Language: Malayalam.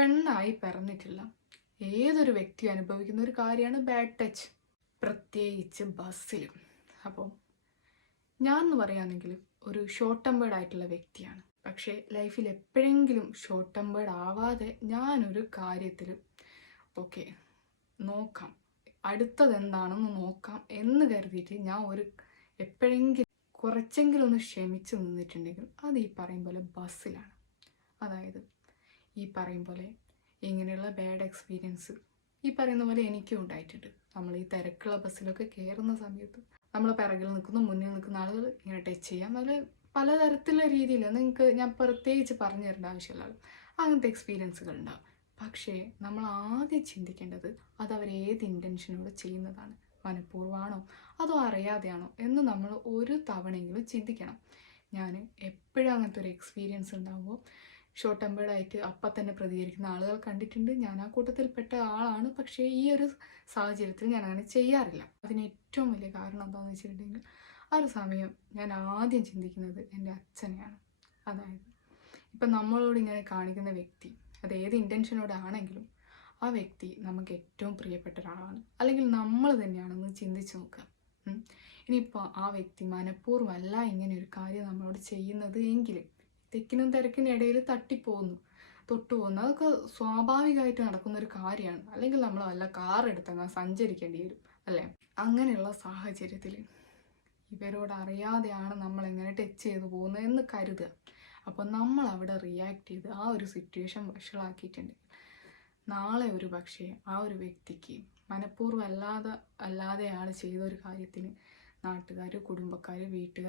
പെണ്ണായി പിറന്നിട്ടില്ല ഏതൊരു വ്യക്തിയും അനുഭവിക്കുന്ന ഒരു കാര്യമാണ് ബാഡ് ടച്ച്, പ്രത്യേകിച്ച് ബസ്സിലും. അപ്പോൾ ഞാൻ എന്ന് പറയുകയാണെങ്കിൽ ഒരു ഷോർട്ട് ടെമ്പേർഡ് ആയിട്ടുള്ള വ്യക്തിയാണ്. പക്ഷേ ലൈഫിൽ എപ്പോഴെങ്കിലും ഷോർട്ട് ടെമ്പേർഡ് ആവാതെ ഞാനൊരു കാര്യത്തിൽ ഓക്കെ നോക്കാം, അടുത്തത് എന്താണെന്ന് നോക്കാം എന്ന് കരുതിയിട്ട് ഞാൻ എപ്പോഴെങ്കിലും കുറച്ചെങ്കിലും ഒന്ന് ക്ഷമിച്ച് നിന്നിട്ടുണ്ടെങ്കിൽ അത് ഈ പറയും പോലെ ബസ്സിലാണ്. അതായത് ഈ പറയും പോലെ ഇങ്ങനെയുള്ള ബാഡ് എക്സ്പീരിയൻസ് ഈ പറയുന്ന പോലെ എനിക്കും ഉണ്ടായിട്ടുണ്ട്. നമ്മൾ ഈ തിരക്കുള്ള ബസ്സിലൊക്കെ കയറുന്ന സമയത്ത് നമ്മൾ പിറകിൽ നിൽക്കുന്ന മുന്നിൽ നിൽക്കുന്ന ആളുകൾ ഇങ്ങനെ ടച്ച് ചെയ്യാം, അതിൽ പലതരത്തിലുള്ള രീതിയിൽ നിങ്ങൾക്ക് ഞാൻ പ്രത്യേകിച്ച് പറഞ്ഞു തരേണ്ട ആവശ്യമില്ല, അങ്ങനത്തെ എക്സ്പീരിയൻസുകൾ ഉണ്ടാവും. പക്ഷേ നമ്മൾ ആദ്യം ചിന്തിക്കേണ്ടത് അത് അവർ ഏത് ഇൻറ്റൻഷനോട് ചെയ്യുന്നതാണ്, മനഃപൂർവ്വമാണോ അതോ അറിയാതെയാണോ എന്ന് നമ്മൾ ഒരു തവണയെങ്കിലും ചിന്തിക്കണം. ഞാൻ എപ്പോഴും അങ്ങനത്തെ ഒരു എക്സ്പീരിയൻസ് ഉണ്ടാകുമ്പോൾ ഷോർട്ട് ടെമ്പേർഡ് ആയിട്ട് അപ്പം തന്നെ പ്രതികരിക്കുന്ന ആളുകൾ കണ്ടിട്ടുണ്ട്. ഞാൻ ആ കൂട്ടത്തിൽപ്പെട്ട ആളാണ്. പക്ഷേ ഈ ഒരു സാഹചര്യത്തിൽ ഞാൻ അങ്ങനെ ചെയ്യാറില്ല. അതിന് ഏറ്റവും വലിയ കാരണം എന്താണെന്ന് വെച്ചിട്ടുണ്ടെങ്കിൽ ആ ഒരു സമയം ഞാൻ ആദ്യം ചിന്തിക്കുന്നത് എൻ്റെ അച്ഛനെയാണ്. അതായത് ഇപ്പം നമ്മളോട് ഇങ്ങനെ കാണിക്കുന്ന വ്യക്തി അത് ഏത് ഇൻറ്റൻഷനോടാണെങ്കിലും ആ വ്യക്തി നമുക്ക് ഏറ്റവും പ്രിയപ്പെട്ട ഒരാളാണ്, അല്ലെങ്കിൽ നമ്മൾ തന്നെയാണെന്ന് ചിന്തിച്ച് നോക്കുക. ഇനിയിപ്പോൾ ആ വ്യക്തി മനഃപൂർവ്വമല്ല ഇങ്ങനെ ഒരു കാര്യം നമ്മളോട് ചെയ്യുന്നത് എങ്കിൽ തിക്കിനും തിരക്കിനും ഇടയിൽ തട്ടിപ്പോകുന്നു, തൊട്ടുപോകുന്നു, അതൊക്കെ സ്വാഭാവികമായിട്ട് നടക്കുന്ന ഒരു കാര്യമാണ്. അല്ലെങ്കിൽ നമ്മൾ വല്ല കാർ എടുത്തങ്ങ് സഞ്ചരിക്കേണ്ടി വരും അല്ലേ? അങ്ങനെയുള്ള സാഹചര്യത്തിൽ ഇവരോട് അറിയാതെയാണ് നമ്മൾ എങ്ങനെ ടച്ച് ചെയ്ത് പോകുന്നത് എന്ന് കരുതുക. അപ്പോൾ നമ്മൾ അവിടെ റിയാക്ട് ചെയ്ത് ആ ഒരു സിറ്റുവേഷൻ വഷളാക്കിയിട്ടുണ്ട്, നാളെ ഒരു പക്ഷേ ആ ഒരു വ്യക്തിക്ക് മനഃപൂർവ്വം അല്ലാതെ ആൾ ചെയ്ത ഒരു കാര്യത്തിന് നാട്ടുകാർ, കുടുംബക്കാർ, വീട്ടുകാർ